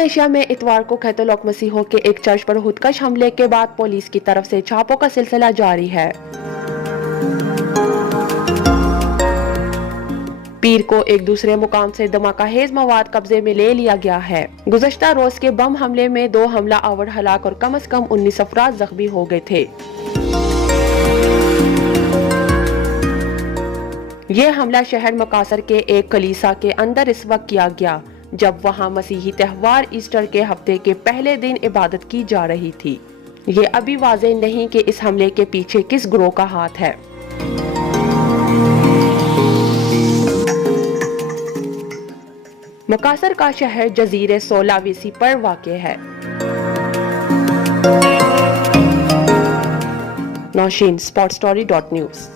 Indonesia में इतवार को कैथोलिक मसीहों के एक चर्च पर खुदकश हमले के बाद पुलिस की तरफ से छापों का सिलसिला जारी है। पीर को एक दूसरे मुकाम से धमाकाहेज मवाद कब्जे में ले लिया गया है। गुज़श्ता रोज के बम हमले में 2 हमला आवर हलाक और कम से कम 19 अफराद जख्मी हो गए थे। ये हमला शहर मकासर के एक कलीसा के अंदर इस वक्त किया गया जब वहां मसीही त्योहार ईस्टर के हफ्ते के पहले दिन इबादत की जा रही थी। ये अभी वाज़ेह नहीं कि इस हमले के पीछे किस ग्रोह का हाथ है। मकासर का शहर जजीरे सोलावेसी पर वाक़ है। नौशीन, sportstory.news।